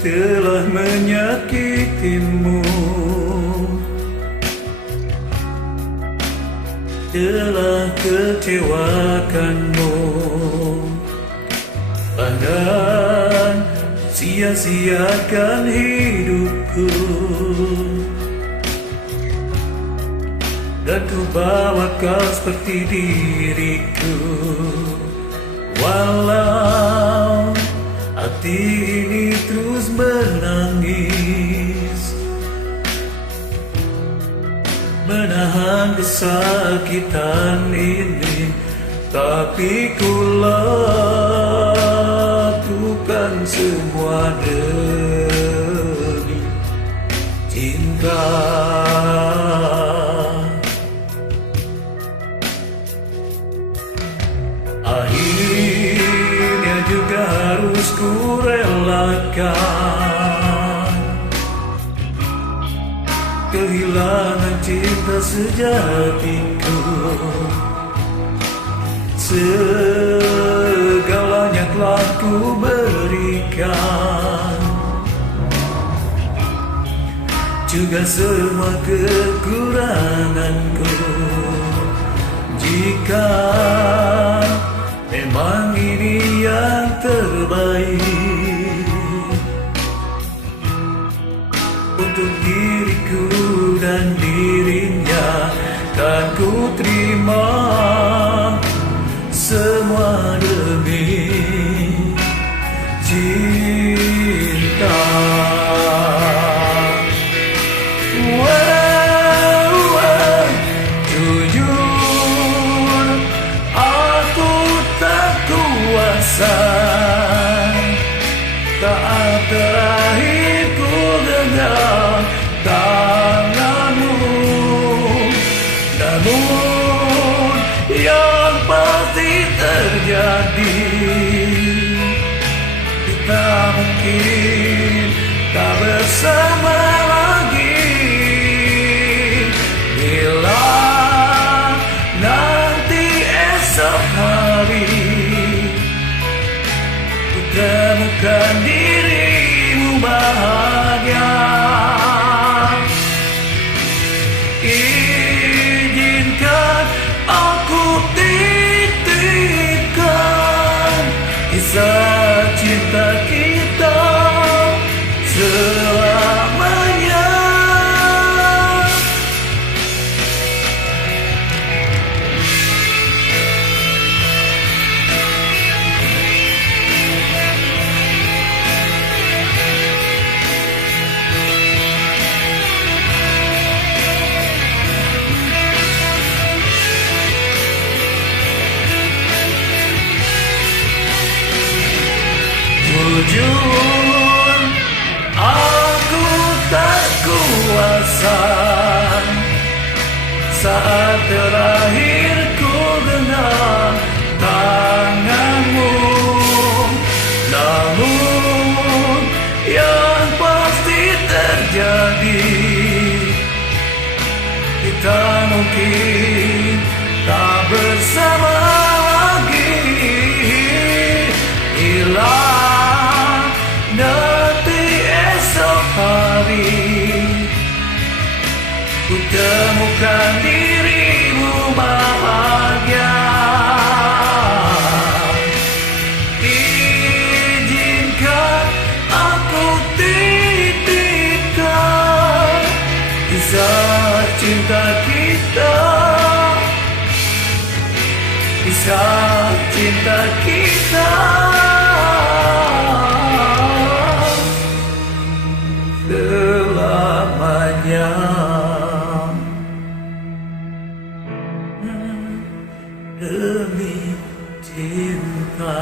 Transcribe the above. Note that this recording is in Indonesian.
telah menyakitimu, telah kecewakanmu, bahkan sia-siakan hidupku. Dan ku bawa kau seperti diriku, walau hati ini terus menangis, menahan kesakitan ini. Tapi ku lakukan semua demi cinta. Akhirnya juga harus ku relakan kehilangan cinta sejatiku. Segalanya telah ku berikan, juga semua kekuranganku. Jika memang ini yang terbaik untuk diriku dan dirinya, kan ku terima semua demi cinta. Jujur aku tak kuasa, saat terakhir ku genggam tanganmu. Namun yang pasti terjadi, kita mungkin tak bersama lagi. Bila nanti esok hari ku temukan dirimu bahagia, izinkan aku titipkan kisah cinta kita selamanya. Jujur aku tak kuasa, saat terakhir ku genggam tanganmu. Namun yang pasti terjadi, kita mungkin tak bersama lagi. Bila nanti esok hari ku temukan dirimu bahagia, izinkan aku titipkan kisah cinta kita, kisah cinta kita selamanya. Demi cinta.